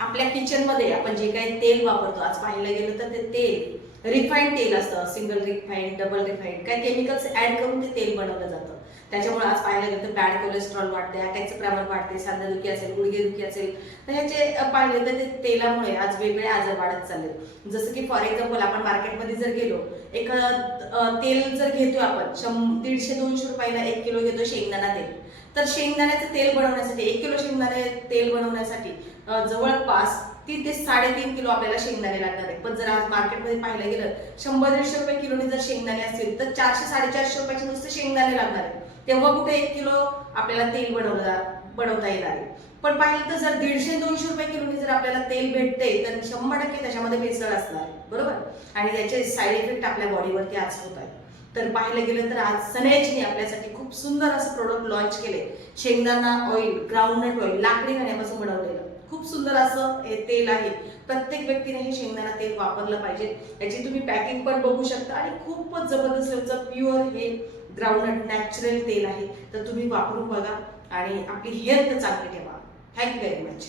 आपल्या किचनमध्ये आपण जे काही तेल वापरतो, आज पाहायला गेलं तर ते तेल रिफाईंड तेल असतं, सिंगल रिफाईंड, डबल रिफाईंड, काय केमिकल्स ऍड करून ते तेल बनवलं जातं. त्याच्यामुळे आज पाहायला गेलं तर बॅड कोलेस्ट्रॉल वाढते, अटॅकचं प्रमाण वाढते, सांधेदुखी असेल, गुडघेदुखी असेल, तर ह्याचे पाहिलं तर ते तेलामुळे आज वेगवेगळे आजार वाढत चालले. जसं की फॉर एक्झाम्पल आपण मार्केटमध्ये जर गेलो, एक तेल जर घेतो आपण 150-200 रुपयाला 1 किलो घेतो शेंगदाणा तेल, तर शेंगदाण्याचं तेल बनवण्यासाठी 1 किलो शेंगदाणे तेल बनवण्यासाठी जवळपास 3 ते 3.5 किलो आपल्याला शेंगदाणे लागणार आहे. पण जर आज मार्केटमध्ये पाहायला गेलं 100-150 रुपये किलोने जर शेंगदाणे असतील तर 400-450 रुपयाचे नुसते शेंगदाणे लागणार आहे. तेव्हा कुठे 1 किलो आपल्याला तेल बनवता येणार आहे. पण पाहिलं तर जर 150-200 रुपये किलोने जर आपल्याला तेल भेटते तर 100% त्याच्यामध्ये भेसळ असणार आहे, बरोबर. आणि त्याचे साईड इफेक्ट आपल्या बॉडीवरती आज होत आहेत. तर पाहायला गेलं तर आज सनेजने आपल्यासाठी खूप सुंदर असं प्रोडक्ट लॉन्च केले, शेंगदाणा ऑइल, ग्राउंडनट ऑइल, लाकडी घाण्यापासून बनवलेलं खूप सुंदर असं हे तेल आहे. प्रत्येक व्यक्तीने हे शेंगदाणा तेल वापरलं पाहिजे. याची तुम्ही पॅकिंग पण बघू शकता आणि खूपच जबरदस्त प्युअर हे ग्राउंडनट नॅचरल तेल आहे. तर तुम्ही वापरून बघा आणि आपली हेल्थ चांगली ठेवा. Thank you very much.